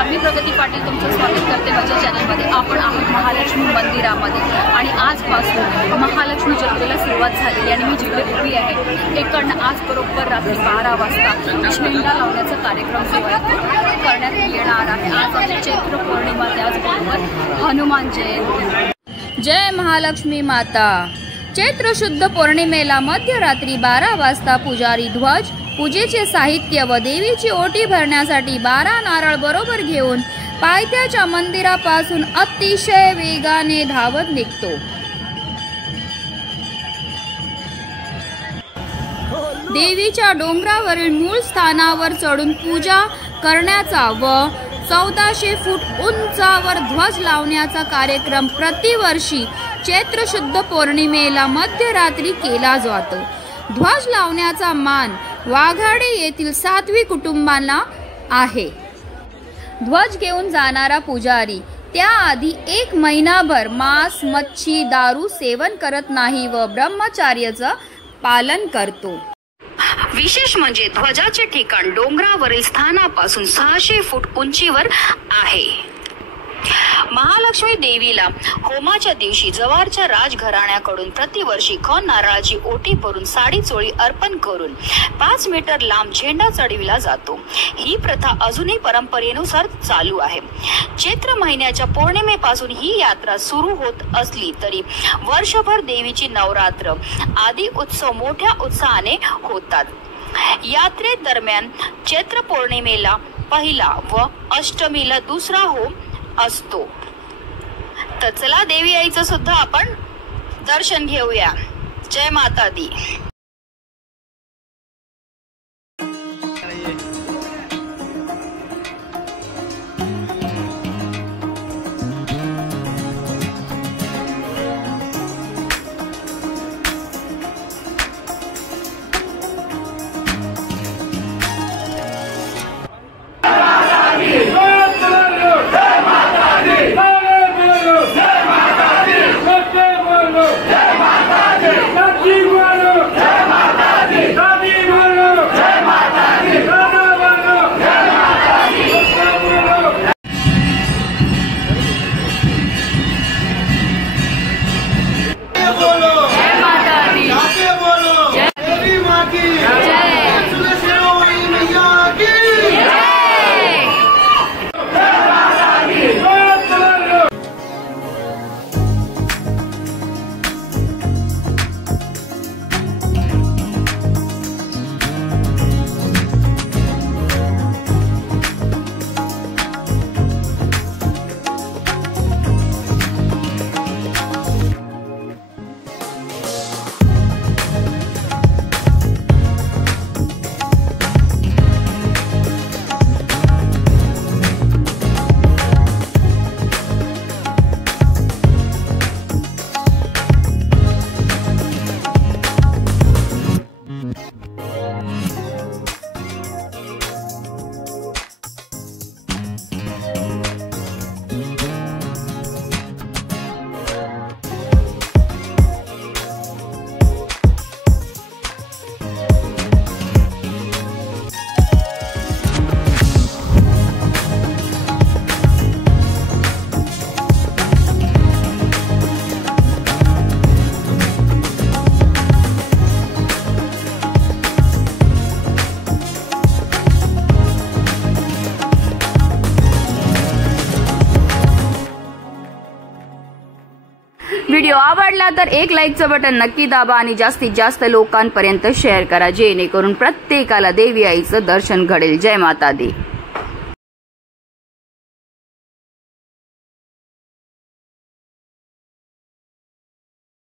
नमस्कार, मी प्रगती पाटील तुमचं स्वागत करते माझ्या चॅनलमध्ये। आपण आहोत महालक्ष्मी मंदिरामध्ये आणि आजपासून महालक्ष्मी जत्रेला सुरुवात झाली आणि मी जिथे उभी आहे एकडनं आज बरोबर रात्री 12 वाजता झेंडा लावण्याचा कार्यक्रम करण्यात येणार आहे। आज चैत्र पौर्णिमा, त्याचबरोबर हनुमान जयंती। जय महालक्ष्मी माता। चैत्र शुद्ध पौर्णिमेला मध्यरात्री 12 वाजता पुजारी ध्वज, पूजेचे साहित्य व देवीची ओटी भरण्यासाठी 12 नारळ बरोबर घेऊन पायथ्याच्या मंदिरापासून अतिशय वेगाने धावत निघतो। देवीच्या डोंगरावरील मूळ स्थानावर चढून पूजा करण्याचा व 1400 फूट उंचावर ध्वज लावण्याचा कार्यक्रम प्रतिवर्षी चैत्र शुद्ध पौर्णिमेला मध्यरात्री केला जातो। ध्वज लावण्याचा मान वाघाडे येथील सातवी कुटुंबांना आहे। ध्वज घेऊन जाणारा पुजारी त्याआधी 1 महिनाभर मांस, मच्छी, दारू सेवन करत नाही व ब्रह्मचर्याचं पालन करतो। विशेष म्हणजे ध्वजाचे ठिकाण डोंगरावरील स्थानापासून 600 फूट उंचीवर आहे। महालक्ष्मी देवीला होमाच्या दिवशी जवळच्या राजघराण्याकडून प्रतिवर्षी खण नारळाची ओटी भरून साडी चोळी अर्पण करून 5 मीटर लांब झेंडा चढविला जातो। ही प्रथा अजूनही परंपरेनुसार चालू आहे। चैत्र महिन्याच्या पौर्णिमेपासून ही यात्रा सुरू होत असली तरी वर्षभर देवीची नवरात्र आदी उत्सव मोठ्या उत्साहाने होतात। यात्रेदरम्यान चैत्र पौर्णिमेला पहिला व अष्टमीला दुसरा होम असतो। तर चला देवी आईचं सुद्धा आपण दर्शन घेऊया। जय माता दी। व्हिडिओ आवडला तर एक लाईकचं बटन नक्की दाबा आणि जास्तीत जास्त लोकांपर्यंत शेअर करा, जेणेकरून प्रत्येकाला देवी आईचं दर्शन घडेल। जय माता दी।